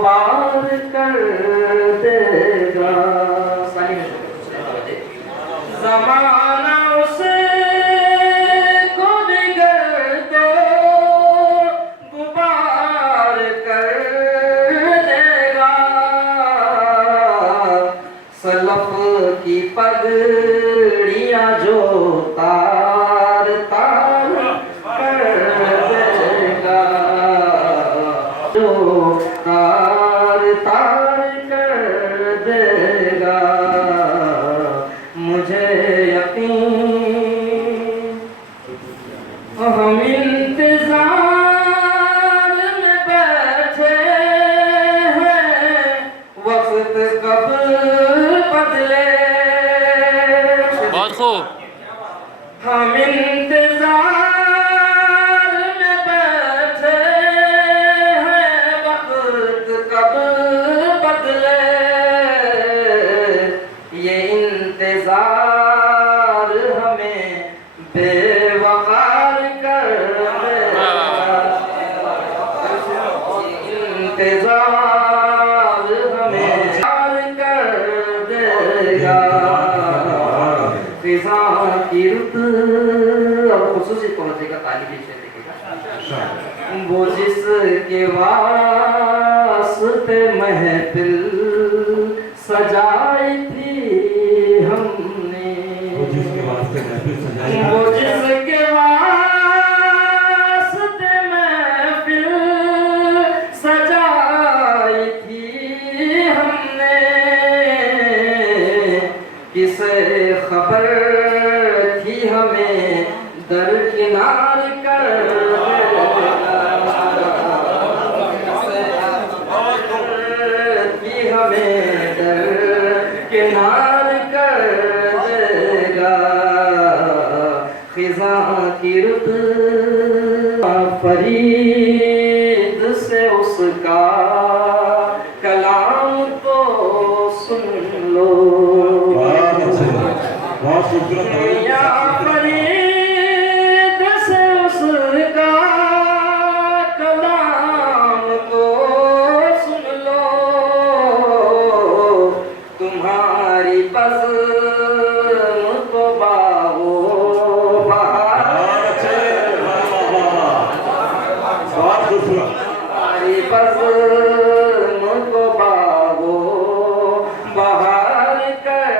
غبار کر دے گا. زمانہ اسے کو بگڑ دو غبار کر دے گا. سلف کی پگڑیاں جو تار تار کر دے گا, جو تار تار کر دے گا. مجھے یقین ہم انتظار میں بیٹھے ہیں, وقت کب بدلے. بہت خوب. ہم انتظار میں بیٹھے ہیں, وقت کب بدلے. یہ انتظار ہمیں بے وقار کر دے گا. انتظار ہمیں کر دے گا. فضا کی رت اور خصوصی پہنچے گا طالب علم دیکھے گا. وہ جس کے واسطے محفل سجائی تھی ہم نے, وہ جس کے واسطے محفل سجائی تھی ہم نے. کسے خبر تھی ہمیں درکنار کر دے گا. کسے خبر تھی ہمیں درکنار کر دے گا. خزاں کی رت فرید سے اس کا کلام کو سن لو. یا فرید سے اس کا کلام کو سن لو. تمہاری بزم کو باغو بہار, تمہاری بزم کو باغو بہار کر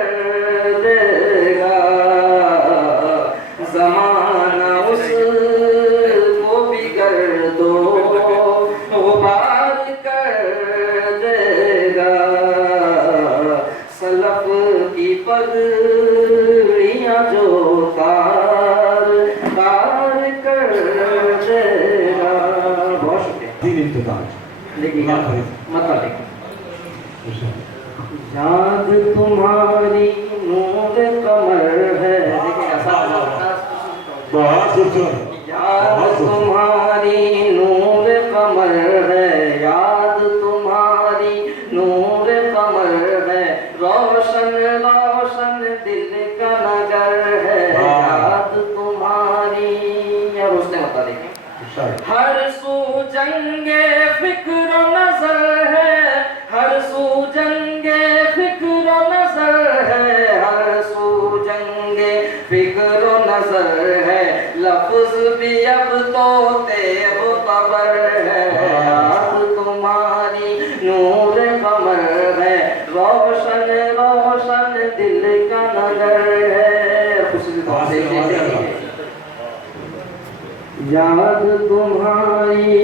دے گا. زمانہ اس کو بگڑ دو غبار کر دے گا. سلف کی پگڑیاں جو تار تار کر دے گا. بہت شکریہ. لیکن مطلب یاد تمہاری نور قمر ہے. یاد تمہاری نور قمر ہے, یاد تمہاری نور قمر ہے. روشن روشن دل کا نگر ہے, یاد تمہاری. اور اس نے بتا دیکھیں ہر سو جنگ فکر و نظر ہے, ہر سو جنگ فکر و نظر ہے, ہر سو جنگ فکر و نظر ہے. لفظ بھی اب تو تیغ و قبر ہے, یاد تمہاری نور قمر ہے. روشن روشن دل کا نگر ہے. یاد تمہاری